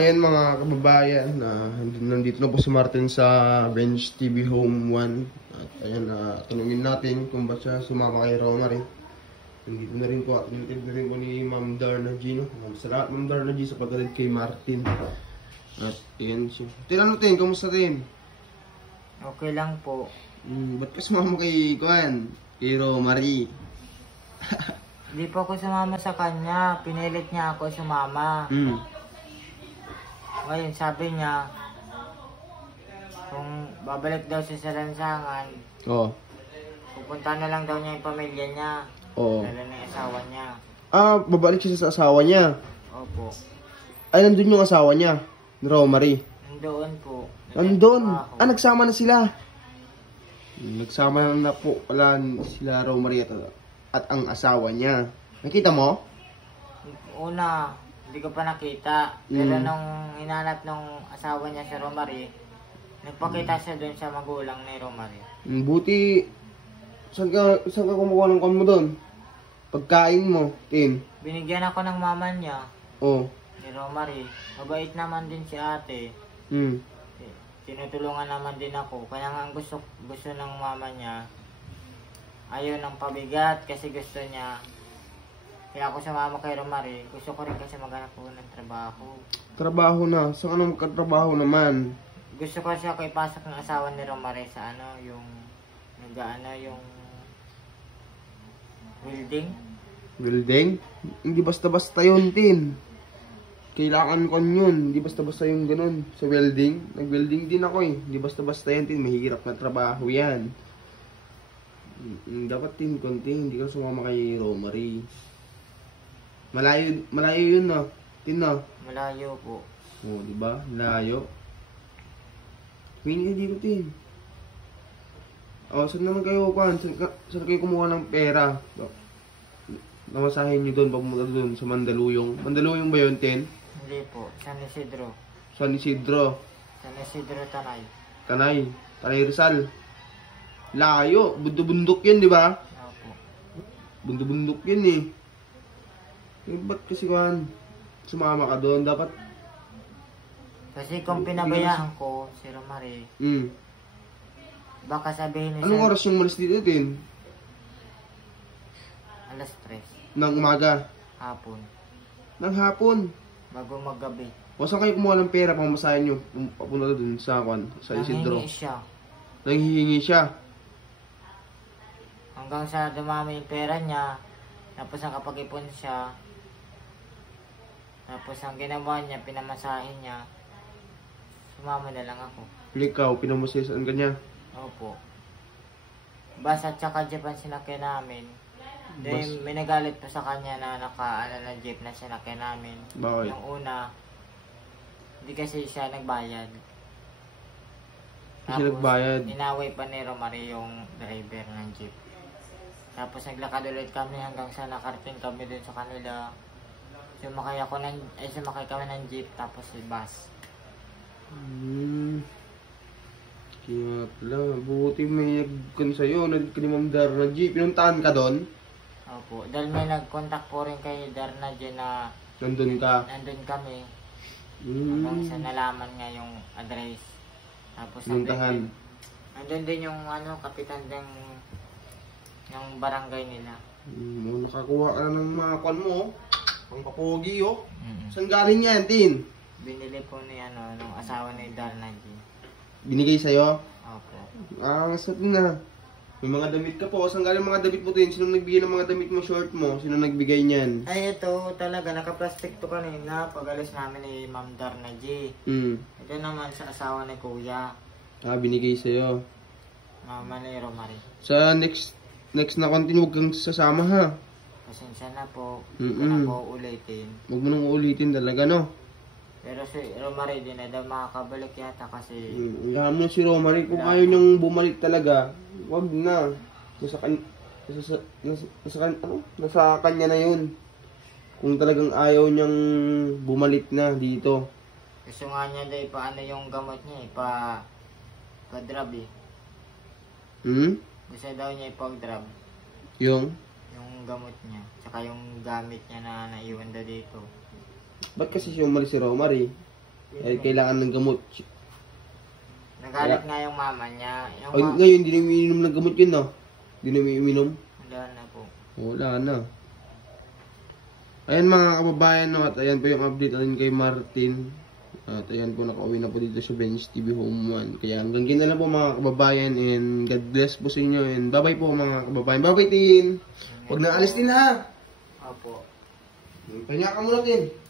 Ayan mga kababayan, nandito na po si Martin sa Bench TV Home 1. At ayan, tanungin natin kung ba't siya sumama kay Romary. Nandito na rin po at nandito na rin po ni Ma'am Darna G. Salamat Ma'am Darna G sa pagdalit kay Martin. At ayan siya. Tinanong Tin, kamusta Tin? Okay lang po. Ba't ka sumama kay Romary? Hindi po ako sumama sa kanya. Pinilit niya ako sumama. Ngayon sabi niya, kung babalik daw siya sa lansangan, pupunta na lang daw niya yung pamilya niya. Lalo na yung asawa niya. Babalik siya sa asawa niya? Opo. Ay, nandun yung asawa niya, Romary? Nandoon po. Nandun? Nagsama na sila? Nagsama na po pala sila Romary at ang asawa niya. Nakita mo? Una, hindi ko pa nakita. Pero nung hinanap nung asawa niya si Romary, nagpakita siya doon sa magulang ni Romary. Buti, saan ka kumukuha ng kon mo doon? Pagkain mo, Tin? Binigyan ako ng mama niya. Ni Romary. Mabait naman din si ate. Tinutulungan naman din ako. Kaya nga gusto ng mama niya, ayaw ng pabigat kasi gusto niya. Kaya ako sumama kay Romary. Gusto ko rin kasi maghanap po ng trabaho. Trabaho na? Saan ka magkatrabaho naman? Gusto ko siya ko ipasok ng asawa ni Romary sa yung building. Building? Hindi basta-basta yun, Tin. Kailangan ko yun. Hindi basta-basta yung ganun. Sa welding. Nag-welding din ako eh. Hindi basta-basta yan, Tin. Mahirap na trabaho yan. Dapat, Tin, konti. Hindi ka sumama kay Romary. Malayo yun, no? Tin, no? Malayo po. Diba? Malayo. Hindi dito, Tin. Saan naman kayo, saan kayo kumuha ng pera? Namasahin nyo doon, papunta doon sa Mandaluyong. Mandaluyong ba yun, Tin? Hindi po. San Isidro. San Isidro? San Isidro, Tanay. Tanay Rizal. Layo. Bundok yun, di ba? Opo. Bundok yun eh. Ba't kasi sumama ka doon? Dapat... Kasi kung pinabayaan ko si Romary, baka sabihin niya anong oras yung malis dito, Tin? Alas 3. Ng umaga? Hapon. Ng hapon? Bago maggabi. Saan kayo kumuha ng pera pang masahin nyo? Papunta doon sa Isidro? Nanghihingi siya. Hanggang sa dumami yung pera niya, tapos nakapag-ipon siya, tapos ang ginawa niya, pinamasahin niya, sumama na lang ako. Ikaw, pinamasahin ka niya? Opo. Basta tsaka Japan sinakyan namin. Then may nagalit pa sa kanya na na jeep na sinakyan namin. Bakit? Yung una, hindi kasi siya nagbayad. Kasi nagbayad? Inaway pa ni Romary yung driver ng jeep. Tapos naglakad ulit kami hanggang sa nakarating kami dun sa kanila. Sumakay kami ng jeep tapos si bus. Kaya pala, buti may nagkan sa'yo, nandito ka ni Ma'am Darna G. Pinuntahan ka doon? Opo, dahil may nag-contact po rin kay Darna G na nandun ka? Nandun kami. Hanggang sa nalaman nga yung address. Tapos nandun din yung kapitan ng barangay nila. Nakakuha ka na ng mga kwan mo, ang kapogi Saan galing yan, Tin? Binili po ni nung asawa ni Darna G. Binigay sa'yo? Opo. Saan na? May mga damit ka po. Saan galing mga damit mo, Tin? Sino nagbigay ng mga damit mo, short mo? Sino nagbigay niyan? Ay, ito talaga. Naka-plastic to kanina. Pag-alis namin ni Ma'am Darna G. Ito naman sa asawa ni Kuya. Binigay sa'yo. Mama ni Romary. Sa next na continue, huwag kang sasama, ha? Pasensya na po. Hindi ko na po ulitin. Huwag mo nang ulitin talaga, no? Pero si Romary din na daw makakabalik yata kasi... Alam mo si Romary, kung ayaw niyang bumalik talaga, wag na. Nasa kanya na yun. Kung talagang ayaw niyang bumalik na dito. Gusto nga niya daw paano yung gamot niya pa-drop eh. Gusto daw niya ipag-drop. Yung gamot niya. Tsaka yung gamit niya na naiwan daw dito. Ba't kasi siya umalis si Romary? Ay, kailangan ng gamot. Nagalit nga yung mama niya. Yung Ay, ngayon, hindi na umiinom ng gamot yun, no? Hindi na umiinom. Wala na po. Wala na. Ayan mga kababayan, no? At ayan po yung update natin kay Martin. At ayan po, nakauwi na po dito sa Bench TV Home 1. Kaya hanggang gina lang po mga kababayan. And God bless po sa inyo. And bye-bye po mga kababayan. Bye-bye, Tin! Huwag na alis din, ha? Opo. Pahinga ka muna, Tin.